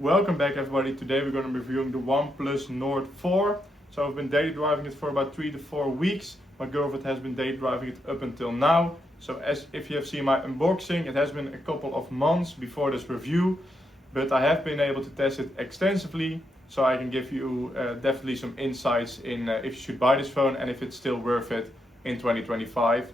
Welcome back everybody. Today we're going to be reviewing the OnePlus Nord 4. So I've been daily driving it for about 3 to 4 weeks. My girlfriend has been daily driving it up until now. So as if you have seen my unboxing, it has been a couple of months before this review. But I have been able to test it extensively. So I can give you definitely some insights in if you should buy this phone and if it's still worth it in 2025.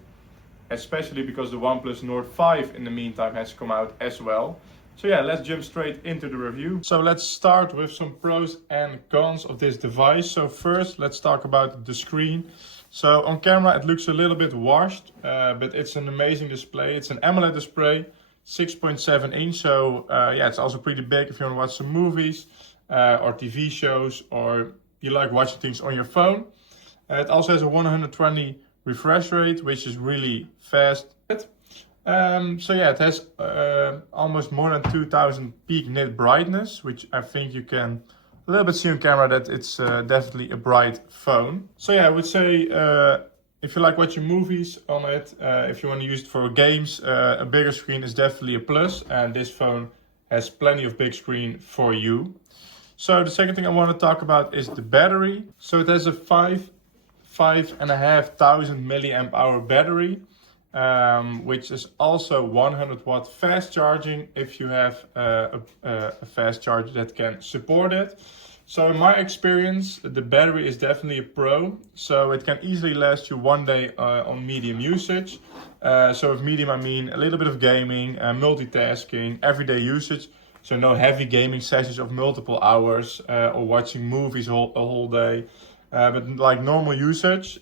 Especially because the OnePlus Nord 5 in the meantime has come out as well. So yeah, let's jump straight into the review. So let's start with some pros and cons of this device. So first, let's talk about the screen. So on camera, it looks a little bit washed, but it's an amazing display. It's an AMOLED display, 6.7 inch. So yeah, it's also pretty big if you want to watch some movies or TV shows, or you like watching things on your phone. It also has a 120 refresh rate, which is really fast. So yeah, it has almost more than 2000 peak nit brightness, which I think you can a little bit see on camera that it's definitely a bright phone. So yeah, I would say if you like watching movies on it, if you want to use it for games, a bigger screen is definitely a plus, and this phone has plenty of big screen for you. So the second thing I want to talk about is the battery. So it has a 5,500 milliamp hour battery. Which is also 100 watt fast charging if you have a fast charger that can support it. So in my experience, the battery is definitely a pro. So it can easily last you 1 day on medium usage. So with medium I mean a little bit of gaming, multitasking, everyday usage. So no heavy gaming sessions of multiple hours or watching movies a whole day. But like normal usage.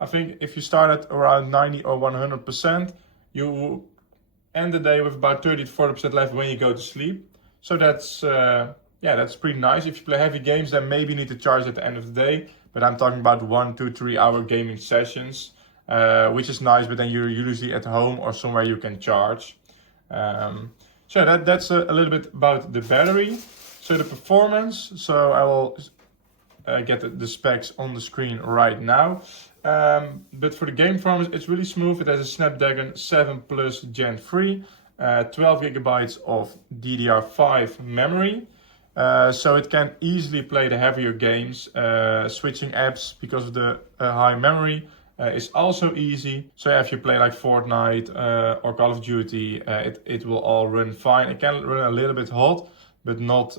I think if you start at around 90 or 100%, you end the day with about 30 to 40% left when you go to sleep. So that's that's pretty nice. If you play heavy games, then maybe you need to charge at the end of the day. But I'm talking about 1, 2, 3 hour gaming sessions, which is nice. But then you're usually at home or somewhere you can charge. So that's a little bit about the battery. So the performance. So I will get the specs on the screen right now. But for the game performance, it's really smooth. It has a Snapdragon 7 Plus Gen 3, 12 gigabytes of DDR5 memory. So it can easily play the heavier games. Switching apps because of the high memory is also easy. So yeah, if you play like Fortnite or Call of Duty, it will all run fine. It can run a little bit hot, but not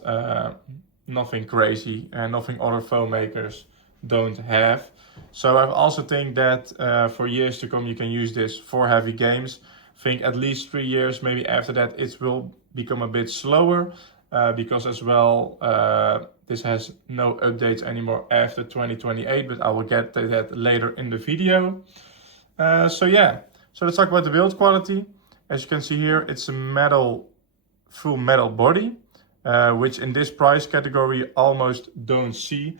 nothing crazy and nothing other phone makers don't have. So I also think that for years to come you can use this for heavy games. I think at least 3 years, maybe after that it will become a bit slower because as well this has no updates anymore after 2028, but I will get to that later in the video. So yeah, so let's talk about the build quality. As you can see here, it's a full metal body, which in this price category you almost don't see.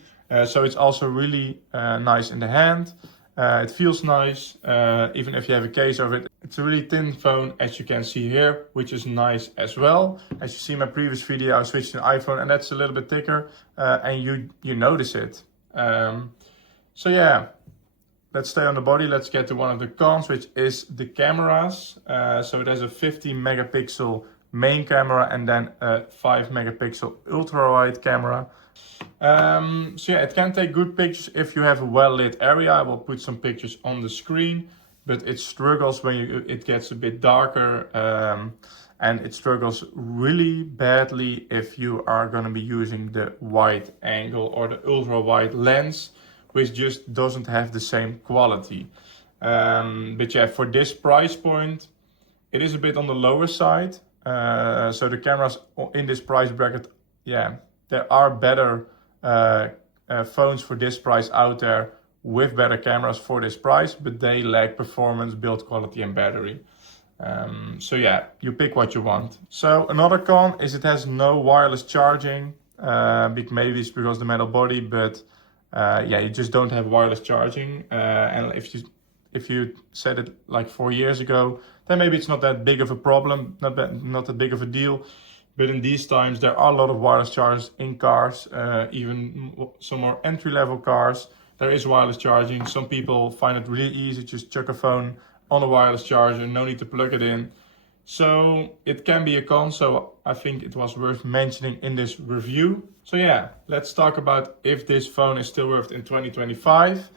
So it's also really nice in the hand. It feels nice, even if you have a case of it. It's a really thin phone, as you can see here, which is nice as well. As you see in my previous video, I switched to an iPhone and that's a little bit thicker, and you notice it. So yeah, let's stay on the body. Let's get to one of the cons, which is the cameras. So it has a 50 megapixel main camera and then a 5 megapixel ultra wide camera. So yeah, it can take good pictures if you have a well lit area. I will put some pictures on the screen, but it struggles when it gets a bit darker, and it struggles really badly if you are going to be using the wide angle or the ultra wide lens, which just doesn't have the same quality. But yeah, for this price point, it is a bit on the lower side. So the cameras in this price bracket, yeah, there are better phones for this price out there with better cameras for this price, but they lack performance, build quality and battery. So yeah, you pick what you want. So another con is it has no wireless charging. Maybe it's because of the metal body, but yeah, you just don't have wireless charging. And if you said it like 4 years ago, then maybe it's not that big of a problem, not that big of a deal. But in these times, there are a lot of wireless chargers in cars, even some more entry-level cars. There is wireless charging. Some people find it really easy, just chuck a phone on a wireless charger, no need to plug it in. So it can be a con, so I think it was worth mentioning in this review. So yeah, let's talk about if this phone is still worth it in 2025.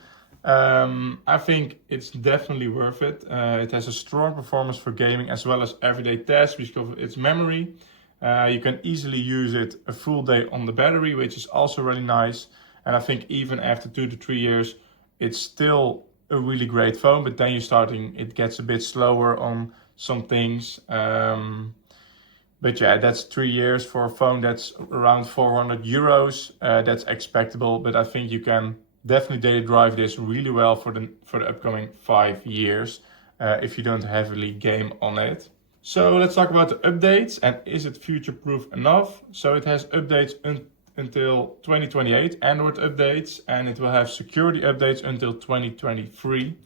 I think it's definitely worth it. It has a strong performance for gaming as well as everyday tasks because of its memory. You can easily use it a full day on the battery, which is also really nice. And I think even after 2 to 3 years, it's still a really great phone, but then it gets a bit slower on some things. But yeah, that's 3 years for a phone that's around 400 euros. That's expectable, but I think you can definitely daily drive this really well for the upcoming 5 years if you don't heavily game on it. So let's talk about the updates and is it future-proof enough? So it has updates until 2028, Android updates, and it will have security updates until 2023.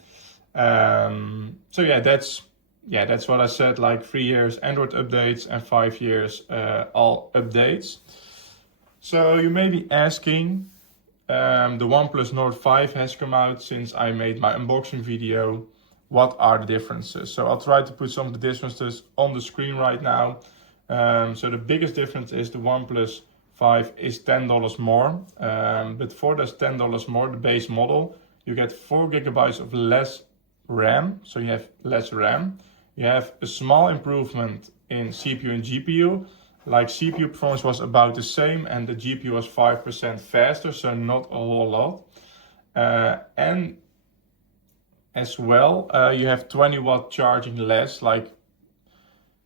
So yeah, that's what I said, like 3 years Android updates and 5 years all updates. So you may be asking, the OnePlus Nord 5 has come out since I made my unboxing video. What are the differences? So I'll try to put some of the differences on the screen right now. So the biggest difference is the OnePlus 5 is $10 more. But for those $10 more, the base model, you get 4 gigabytes of less RAM. So you have less RAM. You have a small improvement in CPU and GPU. Like CPU performance was about the same and the GPU was 5% faster, so not a whole lot. And as well, you have 20 watt charging less, like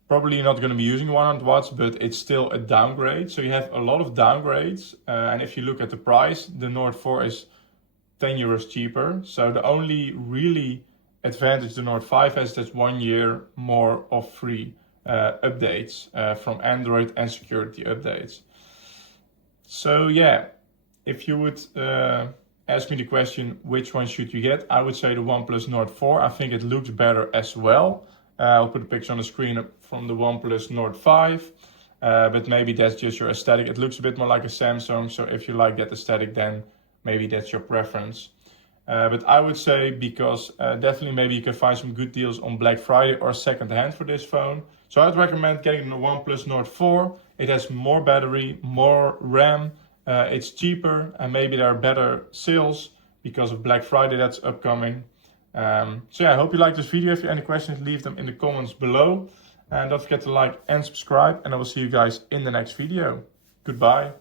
probably not going to be using 100 watts, but it's still a downgrade. So you have a lot of downgrades. And if you look at the price, the Nord 4 is 10 euros cheaper. So the only really advantage the Nord 5 has, that's 1 year more of free updates from Android and security updates. So yeah, if you would ask me the question, which one should you get? I would say the OnePlus Nord 4. I think it looks better as well. I'll put a picture on the screen from the OnePlus Nord 5. But maybe that's just your aesthetic. It looks a bit more like a Samsung. So if you like that aesthetic, then maybe that's your preference. But I would say because definitely maybe you can find some good deals on Black Friday or second hand for this phone. So I'd recommend getting the OnePlus Nord 4. It has more battery, more RAM. It's cheaper and maybe there are better sales because of Black Friday that's upcoming. So yeah, I hope you liked this video. If you have any questions, leave them in the comments below. And don't forget to like and subscribe. And I will see you guys in the next video. Goodbye.